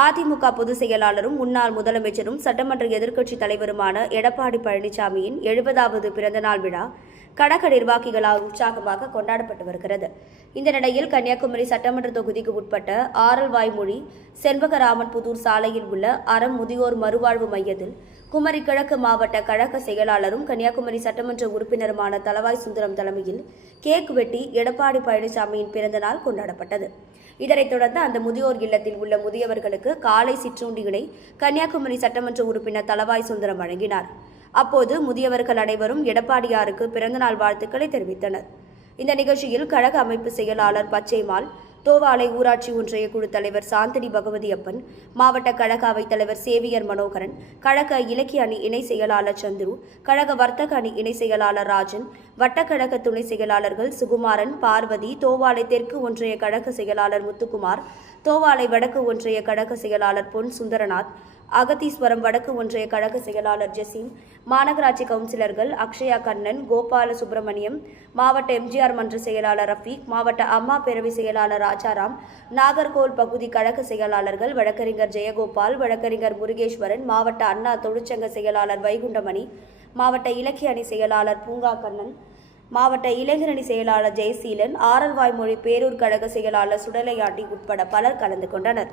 அதிமுக பொதுச் செயலாளரும் முன்னாள் முதலமைச்சரும் சட்டமன்ற எதிர்க்கட்சித் தலைவருமான எடப்பாடி பழனிசாமியின் எழுபதாவது பிறந்தநாள் விழா கழக நிர்வாகிகளால் உற்சாகமாக கொண்டாடப்பட்டு வருகிறது. இந்த நிலையில் கன்னியாகுமரி சட்டமன்ற தொகுதிக்கு உட்பட்ட ஆரல்வாய்மொழி செண்பகராமன் புதூர் சாலையில் உள்ள அறம் முதியோர் மறுவாழ்வு மையத்தில் குமரி கிழக்கு மாவட்ட கழக செயலாளரும் கன்னியாகுமரி சட்டமன்ற உறுப்பினருமான தலவாய் சுந்தரம் தலைமையில் கேக் வெட்டி எடப்பாடி பழனிசாமியின் பிறந்தநாள் கொண்டாடப்பட்டது. இதனைத் தொடர்ந்து அந்த முதியோர் இல்லத்தில் உள்ள முதியவர்களுக்கு காலை சிற்றுண்டியினை கன்னியாகுமரி சட்டமன்ற உறுப்பினர் தலவாய் சுந்தரம் வழங்கினார். அப்போது முதியவர்கள் அனைவரும் எடப்பாடியாருக்கு பிறந்தநாள் வாழ்த்துக்களை தெரிவித்தனர். இந்த நிகழ்ச்சியில் கழக அமைப்பு செயலாளர் பச்சைமால் தோவாலை ஊராட்சி ஒன்றிய குழு தலைவர் சாந்தினி பகவதியப்பன் மாவட்ட கழக அவைத் தலைவர் சேவியர் மனோகரன் கழக இலக்கிய அணி இணை செயலாளர் சந்துரு கழக வர்த்தக அணி இணை செயலாளர் ராஜன் வட்டக்கழக துணை செயலாளர்கள் சுகுமாரன் பார்வதி தோவாலை தெற்கு ஒன்றிய கழக செயலாளர் முத்துக்குமார் தோவாலை வடக்கு ஒன்றிய கழக செயலாளர் பொன் சுந்தரநாத் அகத்தீஸ்வரம் வடக்கு ஒன்றிய கழக செயலாளர் ஜெசிம் மாநகராட்சி கவுன்சிலர்கள் அக்ஷயா கண்ணன் கோபால சுப்பிரமணியம் மாவட்ட எம்ஜிஆர் மன்ற செயலாளர் ரஃபீக் மாவட்ட அம்மா பேரவை செயலாளர் ராஜாராம் நாகர்கோல் பகுதி கழக செயலாளர்கள் வழக்கறிஞர் ஜெயகோபால் வழக்கறிஞர் முருகேஸ்வரன் மாவட்ட அண்ணா தொழிற்சங்க செயலாளர் வைகுண்டமணி மாவட்ட இலக்கிய அணி செயலாளர் பூங்கா கண்ணன் மாவட்ட இளைஞரணி செயலாளர் ஜெயசீலன் ஆரல்வாய்மொழி பேரூர் கழக செயலாளர் சுடலையாண்டி உட்பட பலர் கலந்து கொண்டனர்.